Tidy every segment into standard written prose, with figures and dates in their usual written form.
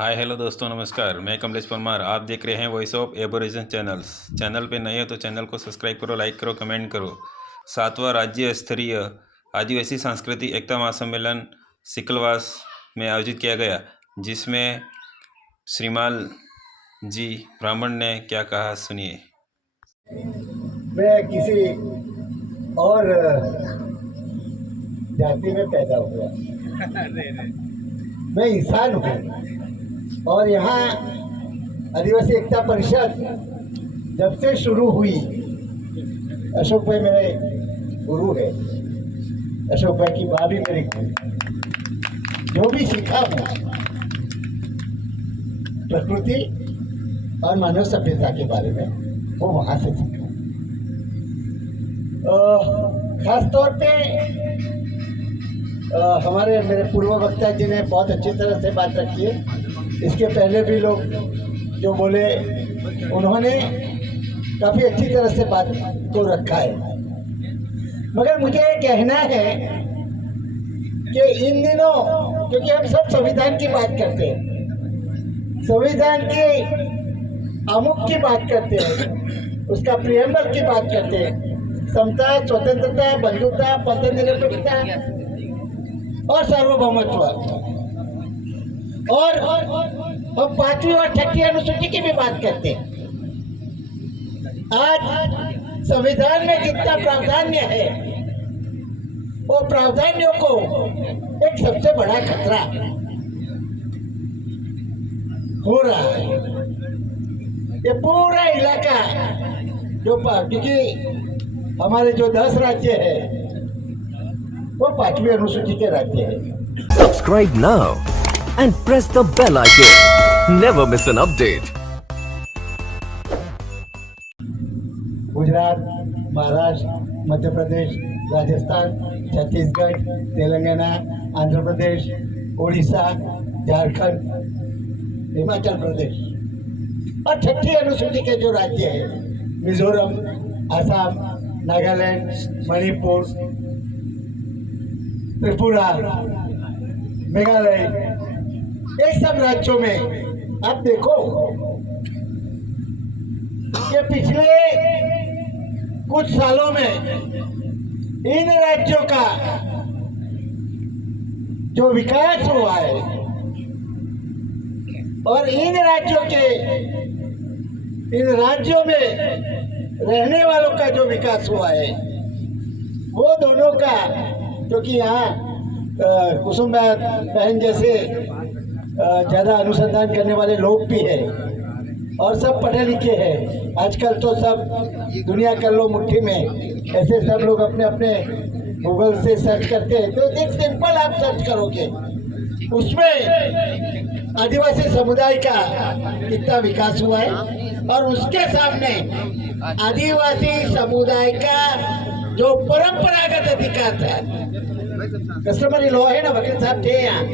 Hi hello दोस्तों, नमस्कार। मैं कमलेश परमार। आप देख रहे हैं वॉइस ऑफ एबोरिजन चैनल्स। चैनल पे नए हो तो चैनल को सब्सक्राइब करो, लाइक करो, कमेंट करो। 7वां राज्य स्तरीय आदिवासी सांस्कृतिक एकता महासम्मेलन सिकलवास में आयोजित किया गया, जिसमें श्रीमाल जी ब्राह्मण ने क्या कहा, सुनिए। मैं किसी और जाति में पैदा हुआ। मैं इंसान हूँ और यहाँ आदिवासी एकता परिषद जब से शुरू हुई, अशोक भाई मेरे गुरु है, अशोक भाई की माँ भी मेरी गुरु। जो भी सीखा हूँ प्रकृति और मानव सभ्यता के बारे में, वो वहाँ से सीखा। खास तौर पे हमारे मेरे पूर्व वक्ता जी ने बहुत अच्छी तरह से बात रखी है। इसके पहले भी लोग जो बोले, उन्होंने काफ़ी अच्छी तरह से बात को रखा है। मगर मुझे ये कहना है कि इन दिनों, क्योंकि हम सब संविधान की बात करते हैं, संविधान की आमुख की बात करते हैं, उसका प्रियम्बल की बात करते हैं, समता, स्वतंत्रता, बंधुता, पंथनिरपेक्षता और सार्वभौमत्व, और हम 5वीं और 6वीं अनुसूची की भी बात करते हैं। आज संविधान में जितना प्रावधान है, वो प्रावधानों को एक सबसे बड़ा खतरा हो रहा है। ये पूरा इलाका जो, क्योंकि हमारे जो 10 राज्य है वो 5वीं अनुसूची के राज्य है। Subscribe now and press the bell icon. Never miss an update. Gujarat, Maharashtra, Madhya Pradesh, Rajasthan, Chhattisgarh, Telangana, Andhra Pradesh, Orissa, Jharkhand, Himachal Pradesh और 6वीं अनुसूची के जो राज्य है, मिजोरम, असम, नागालैंड, मणिपुर, त्रिपुरा, मेघालय, ये सब राज्यों में आप देखो कि पिछले कुछ सालों में इन राज्यों का जो विकास हुआ है और इन राज्यों में रहने वालों का जो विकास हुआ है, वो दोनों का, क्योंकि यहाँ कुसुम बहन जैसे ज़्यादा अनुसंधान करने वाले लोग भी हैं और सब पढ़े लिखे हैं। आजकल तो सब दुनिया कर लो मुट्ठी में, ऐसे सब लोग अपने अपने गूगल से सर्च करते हैं। तो एक सिंपल आप सर्च करोगे, उसमें आदिवासी समुदाय का कितना विकास हुआ है और उसके सामने आदिवासी समुदाय का जो परंपरागत अधिकार था, कस्टमरी लॉ है ना, वकील साहब थे यहाँ,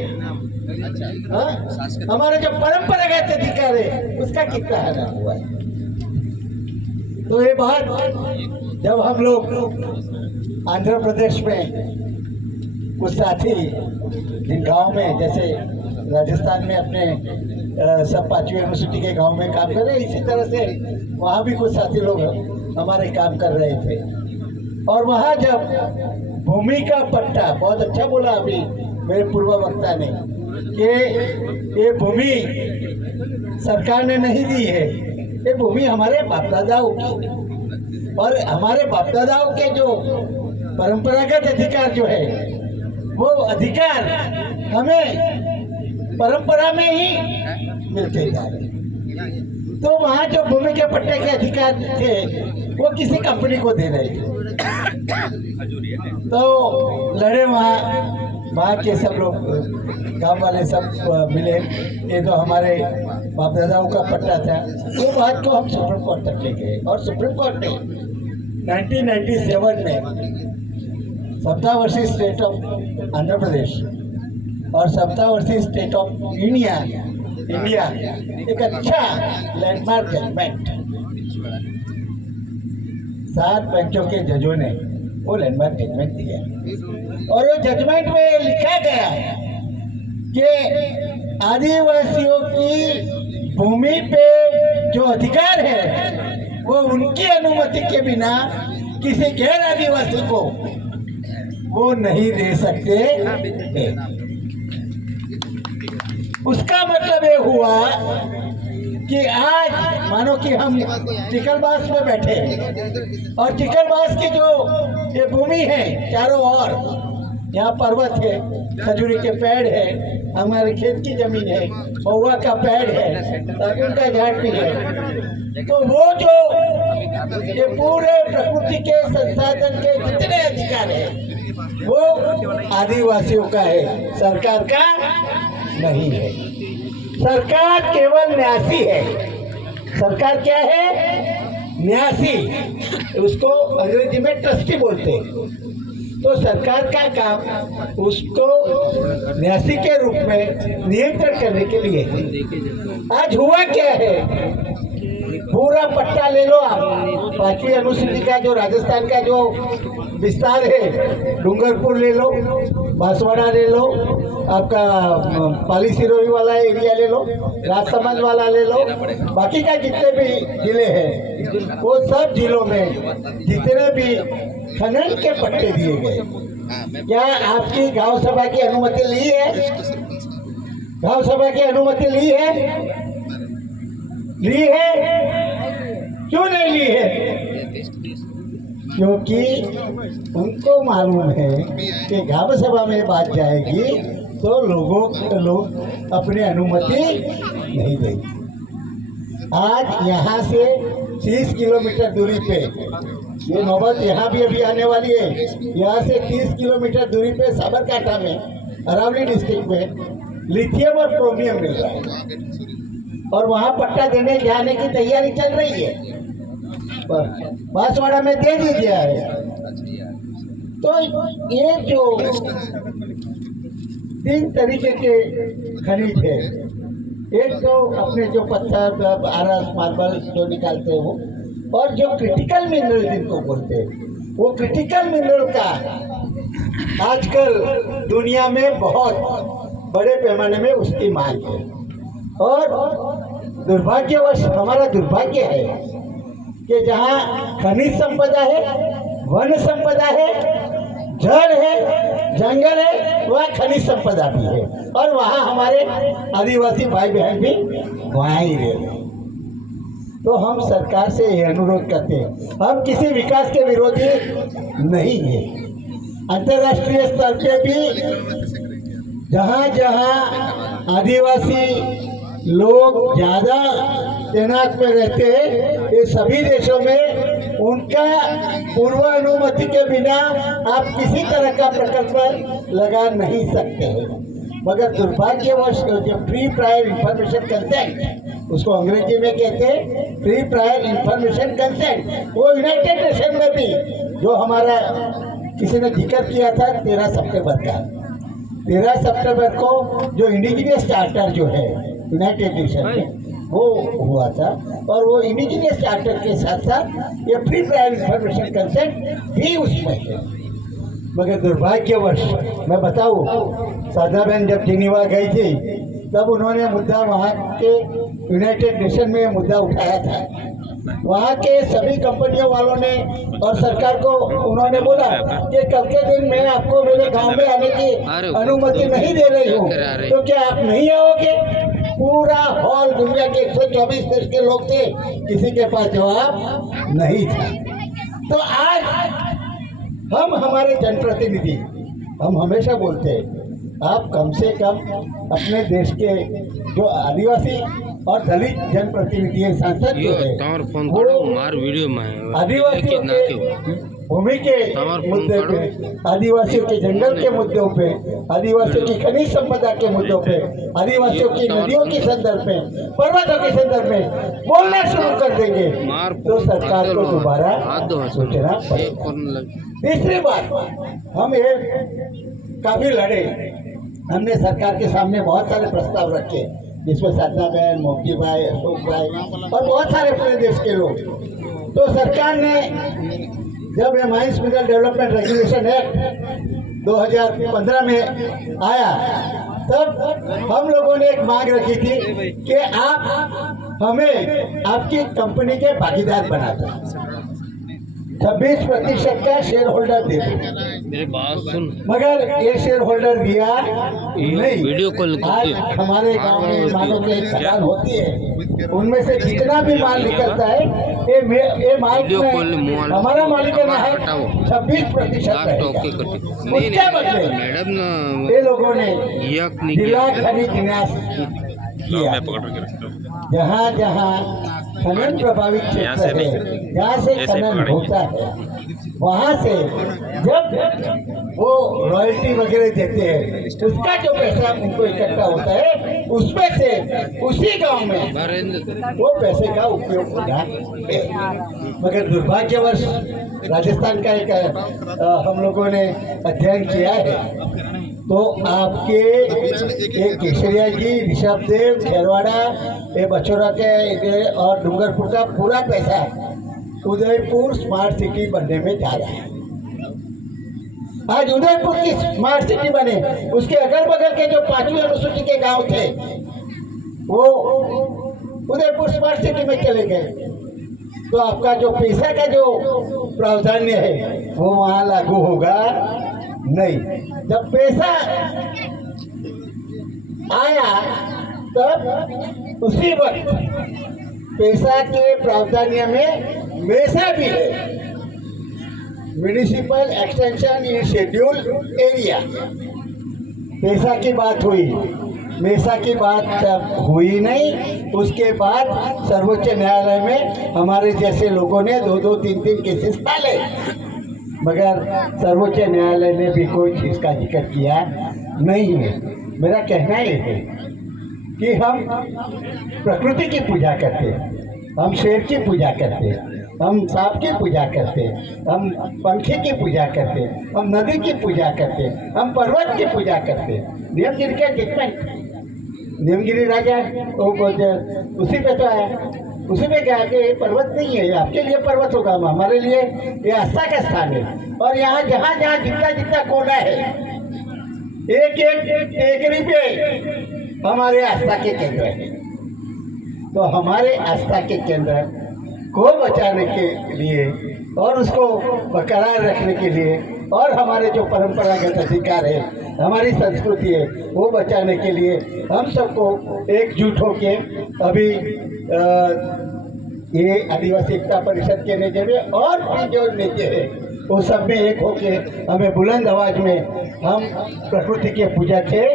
हमारे जो परंपरागत अधिकार है उसका कितना हानि हुआ है। तो ये बात जब हम लोग आंध्र प्रदेश में कुछ साथी जिन गांव में, जैसे राजस्थान में अपने सब 5वीं अनुसूची के गांव में काम कर रहे, इसी तरह से वहाँ भी कुछ साथी लोग हमारे काम कर रहे थे। और वहाँ जब भूमि का पट्टा, बहुत अच्छा बोला अभी मेरे पूर्व वक्ता ने कि ये भूमि सरकार ने नहीं दी है, ये भूमि हमारे बाप दादाओं की, और हमारे बाप दादाओं के जो परंपरागत अधिकार जो है, वो अधिकार हमें परंपरा में ही मिलते जा रहे। तो वहाँ जो भूमि के पट्टे के अधिकार थे वो किसी कंपनी को दे रहे थे। तो लड़े वहाँ के सब लोग, गांव वाले सब मिले, ये तो हमारे बाप दादाओं का पट्टा था। वो बात को हम सुप्रीम कोर्ट तक ले गए और सुप्रीम कोर्ट ने 1997 में 17 स्टेट ऑफ आंध्र प्रदेश और 17 स्टेट ऑफ इंडिया एक अच्छा लैंडमार्क जजमेंट, 7 बेंचों के जजों ने वो लैंडमार्क जजमेंट दिया और वो जजमेंट में लिखा गया कि आदिवासियों की भूमि पे जो अधिकार है वो उनकी अनुमति के बिना किसी गैर आदिवासी को वो नहीं दे सकते हैं। उसका मतलब ये हुआ कि आज मानो कि हम टिकलबास में बैठे हैं और टिकलबास की जो ये भूमि है चारों ओर, यहाँ पर्वत है, खजूरी के पेड़ है, हमारे खेत की जमीन है, महुआ का पेड़ है, सागुन का झाड़ भी है। तो वो जो ये पूरे प्रकृति के संसाधन के जितने अधिकार है वो आदिवासियों का है, सरकार का नहीं है। सरकार केवल न्यासी है। सरकार क्या है? न्यासी। उसको अंग्रेजी में ट्रस्टी बोलते हैं। तो सरकार का काम उसको न्यासी के रूप में नियंत्रण करने के लिए है। आज हुआ क्या है? पूरा पट्टा ले लो आप, 5वीं अनुसूची का जो राजस्थान का जो विस्तार है, डूंगरपुर ले लो, बांसवाड़ा ले लो, आपका पाली सिरोही वाला एरिया ले लो, राजसमंद वाला ले लो, बाकी का जितने भी जिले हैं वो सब जिलों में जितने भी खनन के पट्टे दिए गए, क्या आपकी गांव सभा की अनुमति ली है? गांव सभा की अनुमति ली है? ली है? क्यों नहीं ली है? क्योंकि उनको मालूम है कि ग्राम सभा में बात जाएगी तो लोग अपनी अनुमति नहीं देंगे। आज यहाँ से 30 किलोमीटर दूरी पे, ये नौबत यहाँ भी अभी आने वाली है, यहाँ से 30 किलोमीटर दूरी पे साबरकांठा में, अरावली डिस्ट्रिक्ट में लिथियम और क्रोमियम मिल रहा है और वहाँ पट्टा देने जाने की तैयारी चल रही है। बांसवाड़ा में दे दी गया है। तो ये जो 3 तरीके के खनिज है, एक तो अपने जो पत्थर आरस मार्बल जो निकालते हैं वो, और जो क्रिटिकल मिनरल जिनको बोलते हैं, वो क्रिटिकल मिनरल का आजकल दुनिया में बहुत बड़े पैमाने में उसकी मांग है। और दुर्भाग्यवश हमारा दुर्भाग्य है कि जहाँ खनिज संपदा है, वन संपदा है, जल है, जंगल है, वहाँ खनिज संपदा भी है और वहाँ हमारे आदिवासी भाई बहन भी वहाँ ही रहते हैं। तो हम सरकार से ये अनुरोध करते हैं, हम किसी विकास के विरोधी नहीं है। अंतर्राष्ट्रीय स्तर पे भी जहाँ जहाँ आदिवासी लोग ज़्यादा तैनात में रहते हैं, ये सभी देशों में उनका पूर्व अनुमति के बिना आप किसी तरह का प्रकल्प लगा नहीं सकते हैं। मगर दुर्भाग्यवश जो प्री प्रायर इंफॉर्मेशन कंसेंट, उसको अंग्रेजी में कहते हैं प्री प्रायर इंफॉर्मेशन कंसेंट, वो यूनाइटेड नेशन में भी जो हमारा किसी ने जिक्र किया था 13 सितंबर का, 13 सितंबर को जो इंडिजिनियस चार्टर जो है यूनाइटेड नेशन में वो हुआ था, और वो इंडिजिनियस चार्टर के साथ साथ ये प्री प्रायर इंफॉर्मेशन कंसेंट भी उसमें है। मगर दुर्भाग्यवश मैं बताऊँ, साधा बहन जब जिनीवा गई थी तब उन्होंने मुद्दा वहाँ के यूनाइटेड नेशन में मुद्दा उठाया था। वहाँ के सभी कंपनियों वालों ने और सरकार को उन्होंने बोला कि कल के दिन मैं आपको मेरे गांव में आने की अनुमति नहीं दे रही हूँ, तो क्या आप नहीं आओगे? पूरा हॉल दुनिया के 124 देश के लोग थे, किसी के पास जवाब नहीं था। तो आज हम हमारे जनप्रतिनिधि, हम हमेशा बोलते हैं आप कम से कम अपने देश के जो आदिवासी और दलित जनप्रतिनिधि है, सांसद जो है, वो आदिवासियों के भूमि के मुद्दे पे, आदिवासियों के जंगल के मुद्दों पे, आदिवासियों की खनिज संपदा के मुद्दों पे, आदिवासियों की नदियों के संदर्भ में, पर्वतों के संदर्भ में बोलना शुरू कर देंगे तो सरकार को दोबारा सोचना पड़ेगा। तीसरी बात, हम ये काफी लड़े, हमने सरकार के सामने बहुत सारे प्रस्ताव रखे, जिसमें साधना बहन, मोदी भाई, अशोक भाई और बहुत सारे पूरे देश के लोग। तो सरकार ने जब ये mines mineral development regulation act 2015 में आया तब हम लोगों ने एक मांग रखी थी कि आप हमें आपकी कंपनी के भागीदार बना दो, 26% का शेयर होल्डर दे दो। मेरी बात सुन। मगर ये शेयर होल्डर दिया नहीं। वीडियो कॉल करते आज हमारे गांव में मालों की खदान होती है, उनमें से जितना भी माल निकलता है ये माल में हमारा मालिकाना है 26%। उसके बदले मैडम ये लोगों ने यक नहीं जिला खनिज न्यास किया। मैं पकड़ के रखता हूँ। जहाँ जहाँ खनन प्रभावित यहाँ क्षेत्र से नहीं, है, जहाँ से ऐसे खनन पकड़ेंगे। होता है, वहाँ से जब वो रॉयल्टी वगैरह देते हैं, उसका जो पैसा उनको इकट्ठा होता है, उसमें से उसी गांव में वो पैसे का उपयोग होना है। मगर दुर्भाग्यवश राजस्थान का एक हम लोगों ने अध्ययन किया है, तो आपके एक केसरिया जी, ऋषभ देव, खेरवाड़ा, ये बछोरा के और डूंगरपुर का पूरा पैसा उदयपुर स्मार्ट सिटी बनने में जा रहा है। आज उदयपुर की स्मार्ट सिटी बने, उसके अगल बगल के जो 5वीं अनुसूची के गांव थे वो उदयपुर स्मार्ट सिटी में चले गए। तो आपका जो पैसा का जो प्रावधान है वो वहाँ लागू होगा नहीं। जब पैसा आया तब उसी वक्त पैसा के प्रावधान में वैसा भी है, municipal extension in schedule area. पैसा की बात हुई, पैसा की बात तब हुई नहीं। उसके बाद सर्वोच्च न्यायालय में हमारे जैसे लोगों ने 2-2, 3-3 केसेस डाले, मगर सर्वोच्च न्यायालय ने भी कोई चीज़ का जिक्र किया नहीं है। मेरा कहना ये है कि हम प्रकृति की पूजा करते हैं, हम शेर की पूजा करते हैं, हम सांप की पूजा करते हैं, हम पंखे की पूजा करते हैं, हम नदी की पूजा करते हैं, हम पर्वत की पूजा करते हैं। नियमगिरी का ट्रीटमेंट, नियमगिरी राजा वो उसी पे तो आया, उसी पे कहा कि ये पर्वत नहीं है, आपके लिए पर्वत होगा, हमारे लिए ये आस्था का स्थान है। और यहाँ जहाँ जहाँ जितना जितना कोना है, एक एक टेकरी पे हमारे आस्था के केंद्र है। तो हमारे आस्था के केंद्र को बचाने के लिए और उसको बरकरार रखने के लिए और हमारे जो परंपरागत अधिकार है, हमारी संस्कृति है, वो बचाने के लिए हम सबको एकजुट होके अभी ये आदिवासी एकता परिषद के नेता में और भी जो नेता है वो सब में एक होके हमें बुलंद आवाज में हम प्रकृति के पूजक है,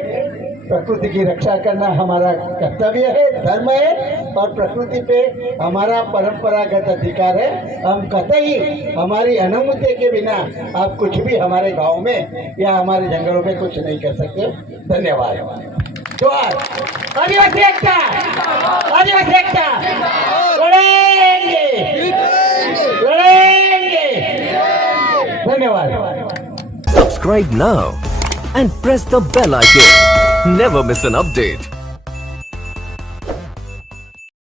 प्रकृति की रक्षा करना हमारा कर्तव्य है, धर्म है, और प्रकृति पे हमारा परंपरागत अधिकार है। हम कतई हमारी अनुमति के बिना आप कुछ भी हमारे गांव में या हमारे जंगलों में कुछ नहीं कर सकते। धन्यवाद। जोहार आदिवासी एकता, आदिवासी एकता, लड़ेंगे, लड़ेंगे। धन्यवाद। Subscribe now and press the bell icon. Never miss an update.